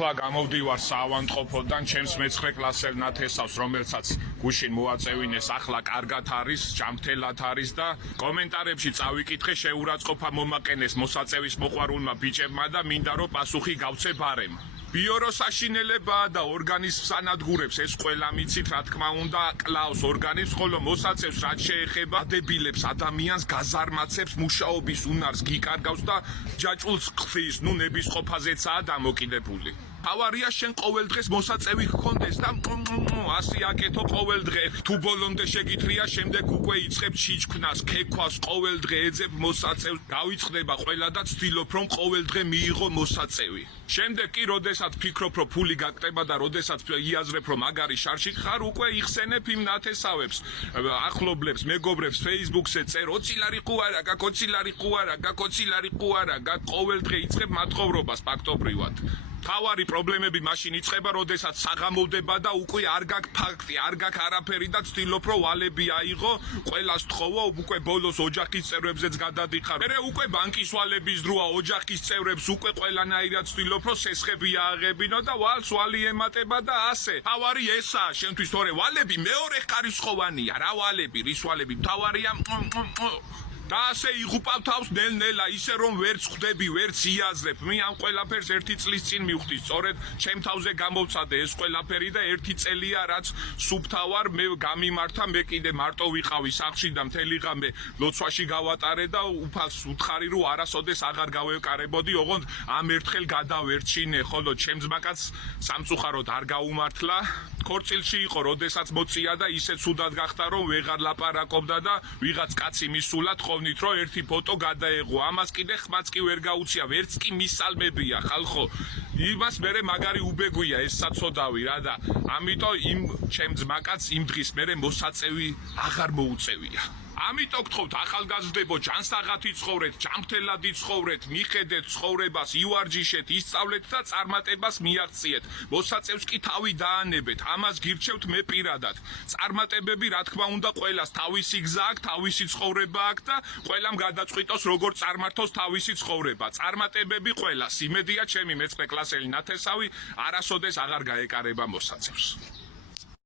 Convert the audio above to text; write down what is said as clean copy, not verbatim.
ახლა გამოვდივარ საავადმყოფოდან ჩემს მე-9 კლასელ ნათესავს, რომელსაც გუშინ მოაწევინეს, ახლა კარგად არის, ჯანმრთელად არის და კომენტარებში წავიკითხე, შეურაცხყოფა მომაკენეს მოსაწევის მოყვარულმა ბიჭებმა და მინდა რომ პასუხი გავცე ბარემ. ბიორო საშინელებაა და ორგანიზმს ანადგურებს, ეს ყველა მიცით, რა თქმა უნდა, კლავს ორგანიზმს, ხოლო მოსაწევს რაც შეეხება ადებილებს ადამიანს, გაზარმაცებს, მუშაობის უნარს გიკარგავს და ჯაჭულს ხდის, ნუ ნებისყოფაზეცაა დამოკიდებული. თავარია შენ ყოველ დღეს მოსაწევი გქონდეს და ასე აკეთო ყოველ დღე. თუ ბოლომდე შეგითხრია, შემდეგ უკვე იწყებ ჩიჩქნას, ქექვას, ყოველ დღე ეძებ მოსაწევს, გავიწყდება ყველა და ცდილობ რომ ყოველ დღე მიიღო მოსაწევი. შემდეგ კი, როდესაც ფიქრობ, რომ ფული გაკტება და როდესაც იაზრებ, რომ მაგარი შარში ხარ, უკვე იხსენებ იმ ნათესავებს, ახლობლებს, მეგობრებს, Facebook-ზე წერ, 20 ლარი ყუ არა, გაკ 20 ლარი ყუ არა, გაკ 20 ლარი ყუ არა, გაკ ყოველ დღე იწყებ მათხოვრობას ფაქტობრივად. თავარი პრობლემები მაშინ იწყება, როდესაც საღამოვდება და უკვე არ გაქვს ფაქტი, არ გაქვს არაფერი და ცდილობ რომ ვალები აიღო, ყველას თხოვო, უკვე ბოლოს ოჯახის წევრებზეც გადადიხარ. მერე უკვე ბანკის ვალების დროა, ოჯახის წევრებს უკვე ყველანაირად ცდილობ რომ სესხები ააღებინო და ვალს ვალი ემატება და ასე. თავარი ესაა შენთვის, თორე ვალები მეორე ხარისხოვანია, რა ვალები, რის ვალები, თავარია და ასე იღუპავ თავს ნელ-ნელა, ისე რომ ვერც ხვდები, ვერც იაზრებ. მე ამ ყველაფერს 1 წლის წინ მივხვდი, სწორედ ჩემ თავზე გამოვცადე ეს ყველაფერი და 1 წელია რაც სუფთა ვარ, მე გამიმართა, მე კიდე მარტო ვიყავი სახლში და მთელი ღამე ლოცვაში გავატარე და უფალს უთხარი რომ არასოდეს აღარ გავეკარებოდი, ოღონდ ამ ერთხელ გადავერჩინე, ხოლო ჩემ ძმაკაც სამწუხაროდ არ გაუმართლა. ქორწილში იყო, როდესაც მოწია და ისე ცუდად გახდა, რომ ვეღარ ლაპარაკობდა და ვიღაც კაცი მისულად ხოვნით, რომ ერთი ფოტო გადაეღო. ამას კიდე ხმაც კი ვერ გაუწია, ვერც კი მისალმებია ხალხო. იმას მერე მაგარი უბეგვია ეს საწოდავი რა და ამიტომ იმ ჩემ ძმაკაც იმ დღის მერე მოსაწევი აღარ მოუწევია. ამიტომ გთხოვთ ახალგაზრდებო, ჯანსაღად იცხოვრეთ, ჯანმრთელად იცხოვრეთ, მიხედეთ ცხოვრებას, ივარჯიშეთ, ისწავლეთ და წარმატებას მიაღწიეთ. მოსაწევს კი თავი დაანებეთ, ამას გირჩევთ მე პირადად. წარმატებები რა თქმა უნდა ყველას თავისი გზა აქვს, თავისი ცხოვრება აქვს და ყველამ გადაწყვიტოს როგორ წარმართოს თავისი ცხოვრება. წარმატებები ყველას. იმედია ჩემი მე-9 კლასელი ნათესავი არასოდეს აღარ გაეკარება მოსაწევს.